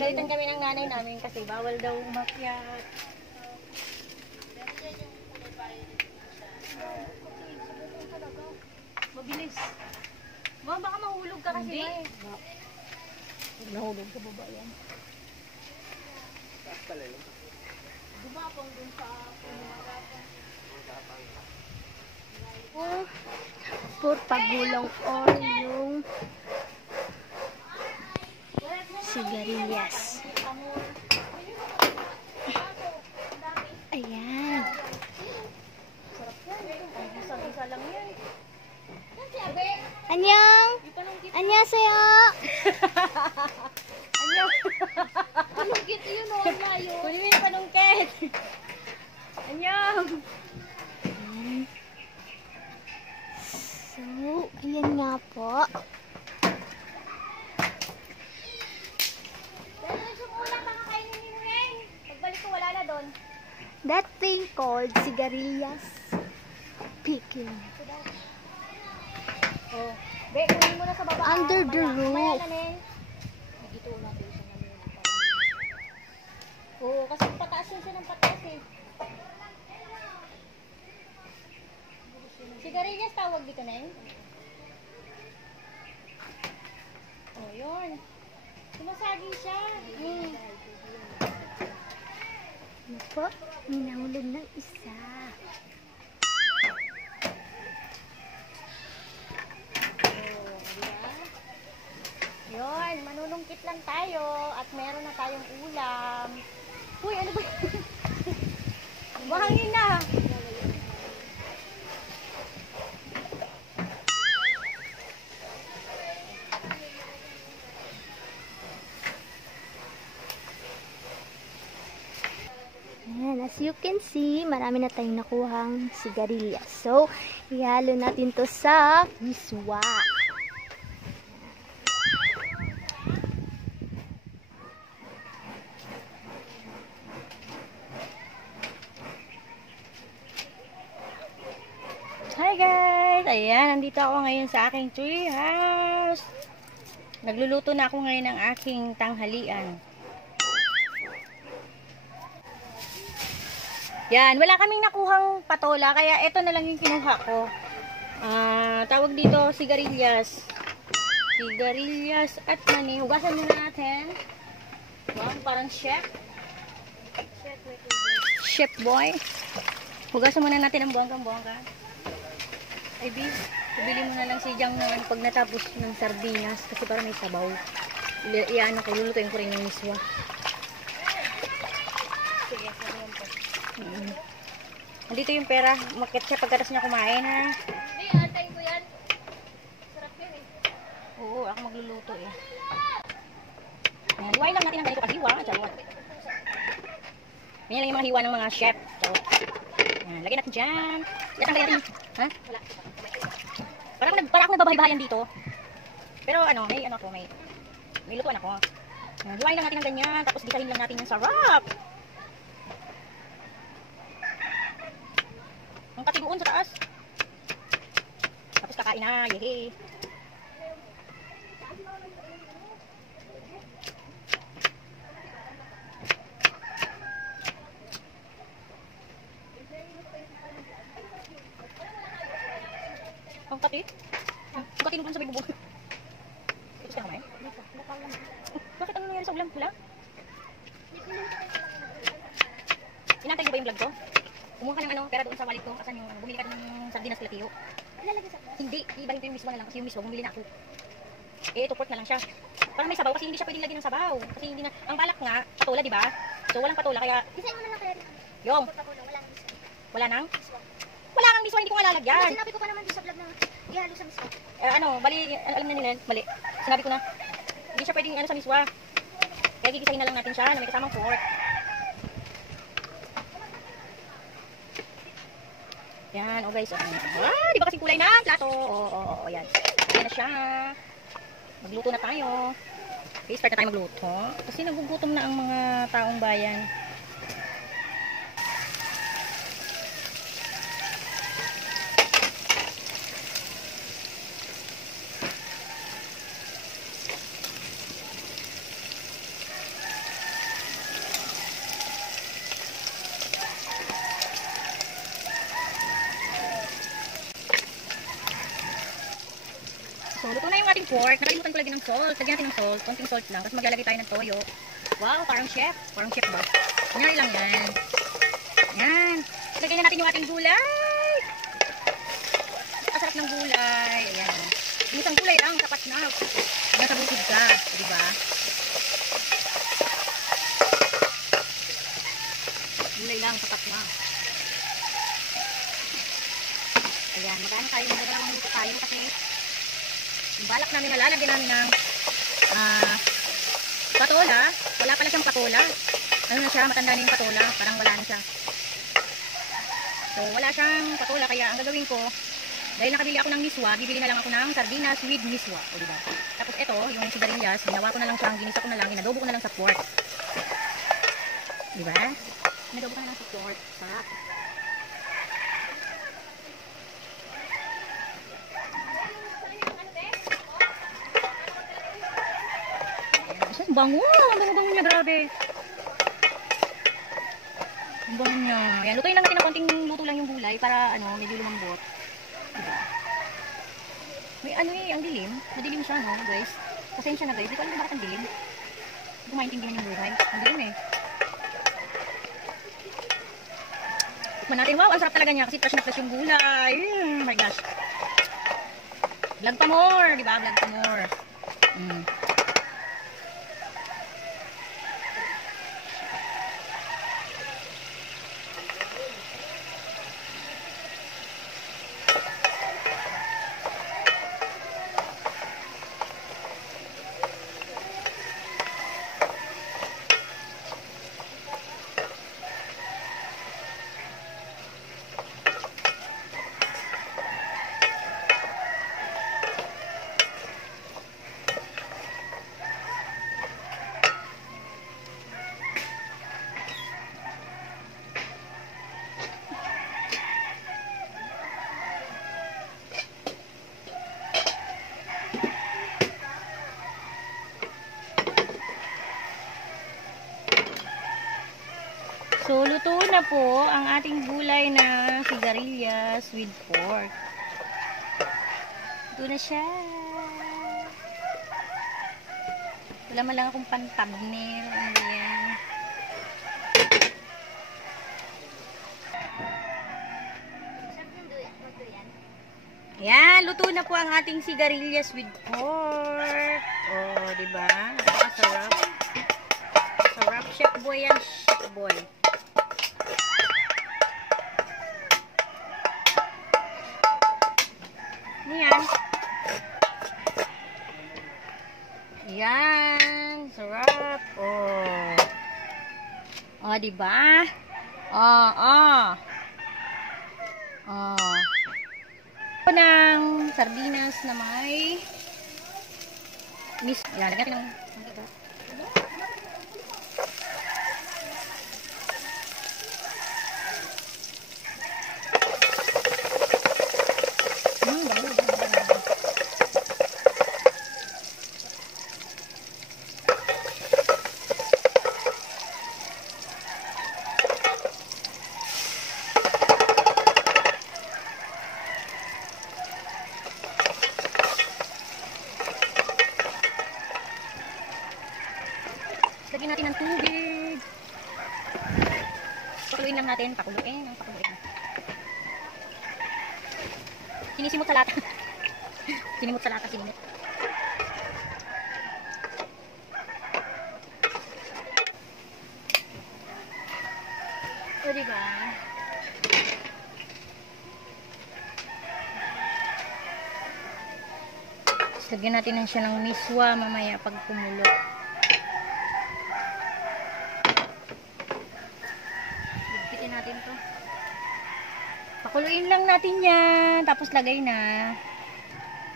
Pinagalitan kami ng nanay namin kasi bawal daw umakyat. Mabilis. Baka mahulog ka kasi. Hindi. Nahulog sa baba yan. Taas pala yun. Gumapang dun sa pumagapang. For pagulong or yung sigarilyas. Ayan. Isa lang yan. Annyeong! Annyeonghaseyo! Anyong! Panungkit yun o, ang layo. Kunin mo yung panungkit. Anyong! So, ayan nga po. Pagbalik ko, wala na doon. That thing called sigarilyas picking. Oh. Be, kunin mo na sa baba. Under the roof. Nagito natin sa namin. Oo, kasi pataas yun siya ng pataas eh. Sigarilyas tawag dito na yun. Oh, yun. Sumasagi siya. Ano po? Minahulog ng isa. Yun, manunungkit lang tayo at meron na tayong ulam. Uy, ano ba? Mahangin na. Ayan, as you can see, marami na tayong nakuhang sigarilyas. So, ihalo natin to sa miswa. Hi guys! Ayan, nandito ako ngayon sa aking tree house. Nagluluto na ako ngayon ng aking tanghalian. Yan, wala kaming nakuhang patola, kaya ito na lang yung kinuha ko. Tawag dito, sigarilyas. Sigarilyas at mani. Hugasan muna natin. Wow, parang chef. Chef boy. Hugasan muna natin ang bonggang-bongga. Ay, bibili mo na lang si Jang naman pag natapos ng sardinas kasi para may sabaw. Iyan ako, lulutuin ko rin yung miswa. Nandito yung pera. Umakyat siya pagkatas niya kumain, ha? Hindi, antayin ko yan. Sarap yan, eh. Oo, ako magluluto, eh. Hiwain lang natin ang ganito kahiwa. Charot. Ganyan lang yung mga hiwa ng mga chef. Charot. Lagyan natin dyan. Tatanggalin natin. Ha? Wala. Para ako nagbabahay-bahayan dito. Pero ano, may lutuan ako. Hiwain lang natin ng ganyan. Tapos gisahin lang natin yung sarap. Ang katiguan sa taas. Tapos kakain na. Yehe. Ang kati? Ang kati nung sa may bubong. Tapos ka kumain? Bakit ano nangyari sa ulam? Wala? Inantay mo ba yung vlog ko? Kumuha ka ng pera doon sa wallet ko. Asan yung bumili ka ng sardinas kilatiyo? Hindi, ibahin ko yung miswa na lang. Kasi yung miswa, bumili na ako. Eh, ito pork na lang siya. Para may sabaw kasi hindi siya pwedeng lagyan ng sabaw. Kasi hindi na, ang balak nga, patola, di ba? So, walang patola, kaya... Design mo na lang kaya rin. Yung? Wala nang? Wala kang miswa, hindi ko nga lalagyan. Sinabi ko pa naman sa vlog na ihalo sa miswa. Bali, alam na nila, mali. Sinabi ko na, hindi siya pwedeng sa miswa. Kaya gigisahin na lang natin siya na may kasamang pork. Yan, oh guys. Di ba kasi kulay na plato? Oo, yan. Yan na siya. Magluto na tayo. Okay, start na tayo magluto. Kasi nagugutom na ang mga taong bayan. So, luto na yung ating pork. Nakalimutan ko lagi ng salt. Lagyan natin ng salt. Konting salt lang. Tapos maglalagay tayo ng toyo. Wow, parang chef. Parang chef ba? Kunyari lang yan. Yan. Lagyan na natin yung ating gulay. Masarap ng gulay. Ayan. Isang gulay lang, sapat na. Nasa bukid ka. Diba? Gulay lang, sapat na. Ayan, magano tayo. Magano tayo kasi balak namin nalalagyan namin ng patola. Wala pala siyang patola. Ano na siya, matanda na yung patola. Parang wala na siya. So, wala siyang patola. Kaya ang gagawin ko, dahil nakabili ako ng miswa, bibili na lang ako ng sardinas with miswa. O, diba? Tapos ito, yung sigarilyas, ginawa ko na lang siyang, ginisa ko na lang, inadobo ko na lang sa pork. Diba? Inadobo ko na lang sa pork. Sarap. Ang bango! Ang bango-bango niya, grabe. Ang bango niya. Ayan, lutuin lang natin ng konting luto lang yung gulay para ano, medyo lumambot. Diba? May ano eh, ang dilim. Madilim siya, no, guys? Pasensya na, guys. Di ko alam bakit ang dilim. Hindi ko maintindihan yung buhay. Ang dilim eh. Tikman natin. Wow, ang sarap talaga niya kasi fresh na fresh yung gulay. Oh my gosh. Vlog pa more, diba? Vlog pa more. So, luto na po ang ating gulay na sigarilyas with pork. Luto na siya. Wala man lang akong pan-thumbnail. Ayan. Ayan, luto na po ang ating sigarilyas with pork. Oh, diba? Napakasarap. Sarap, chef boy yan, chef boy. Ayan. Ayan. Sarap. Oh. Oh, diba? Oh, oh. Oh. Ito ng sardinas na may miss. Ayan, lagyan natin ng ito. Lagyan natin ng tubig. Pakuluin lang natin. Pakuluin. Sinisimot sa lata. Sinimot sa lata, sinimot. O, diba? Lagyan natin siya ng miswa mamaya pag kumulo. Ligpitin natin to. Pakuluin lang natin yan. Tapos lagay na.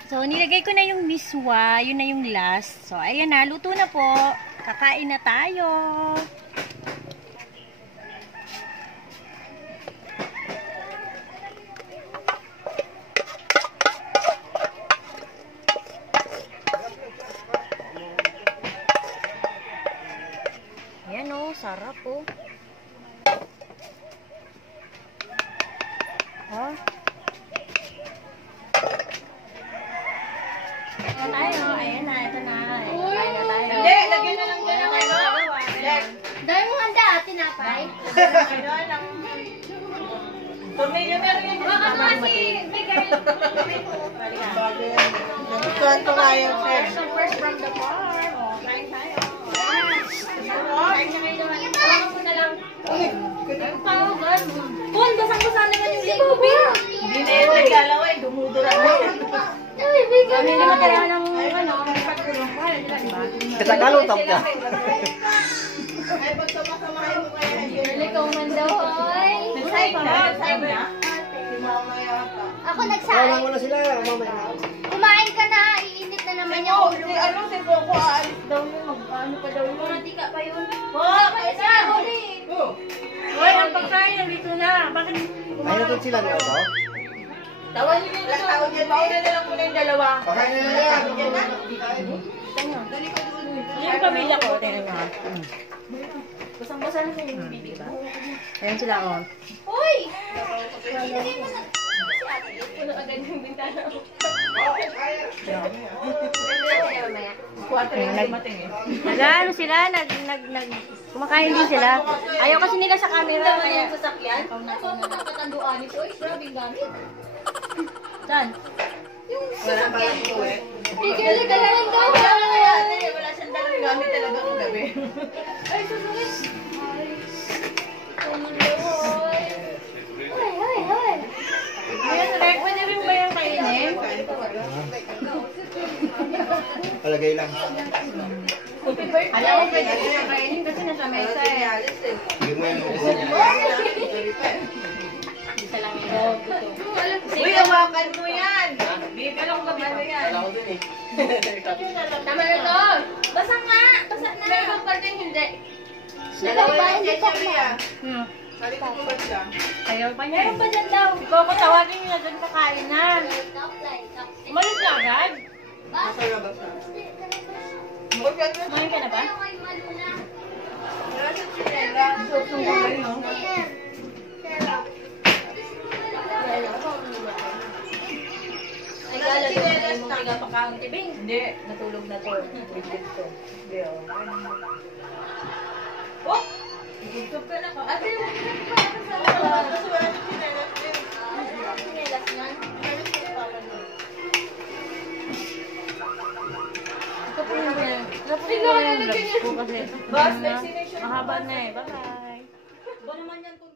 So, nilagay ko na yung miswa. Yun na yung last. So, ayan na. Luto na po. Kakain na tayo. Ayan o. Sarap o. tayo. Ayan na, ito na. Kain na tayo. Hindi, lagyan na lang dyan ang ano. Dahil mo handa, tinapay. Tornilyo meron yung Nagustuhan ko nga yung chef. First from the farm. O, kain tayo. Kain na kayo naman. Tawagan mo na lang. Tawagan mo. Kung, basang-basa naman yung ligo. Hindi na yung nagalaw eh, dumudura na. Kami na mataya ng ano, pagkulong pa. Katagalutap ka. Ay, pag sumasamahin mo kaya yun. Ikaw man daw, hoy. Side na? Side na? Ako Wala nagsabi. mo na sila, mamaya na. Kumain ka na, iinit na naman yung ulo. Si ano, si Coco aalis daw yun. Mag-ano pa daw yun. Tika pa yun. Kaya na! Hoy, ang pagkain nandito na. Bakit? Ay, natun sila na ito. Tawag niyo yung tawag yan. Mauna na lang muna yung dalawa. Pakain na yan. Yung pamilya ko, tingnan mo. Basang-basa na sa yung bibi ba? Ayan sila, oh. Hoy! Puno agad yung bintana. Kuwatro yung dumating eh. Nag-ano sila, kumakain din sila. Ayaw kasi nila sa camera, kaya... Sasakyan? Nakatanduan ito, grabe yung gamit. Saan? Wala pa lang ito eh. Tigil ka naman daw. Wala siyang dalang gamit talaga ang gabi. Ay, susunod. Hoy, hoy, hoy. Pwede rin ba yung kainin? Palagay lang. Alam ko pwede rin yung kainin kasi nasa mesa eh. Hindi mo yan Isa lang yun. Uy, hawakan mo yan! Baby, alam ko ano yan. Tama na to! Basa nga! Basa na! Meron pa rin hindi. Dalawa Ba, yung hindi ko ketchup na. niya. Salikod mo ba siya? Ayaw pa niya. Meron pa dyan daw. Ikaw ko tawagin niyo na dyan kakain na. Umalis na agad? Basa na ba siya? Huwag ka na. Kumain ka na ba? Nasa chinela. Susong ko ba yun? Ay, gala doon na yung mga pagkaon tibing. Hindi, natulog na to. Reject to. Hindi, oh. Oh! Tutog ka na ka. Ate, huwag ka na pa. Kasi wala siyang chinelas din. Sinelas nga. Kapunin mo yan. Kapunin mo yan yung vlogs ko kasi. Boss, vaccination. Mahaba na eh. Bye-bye. Ba naman yan kung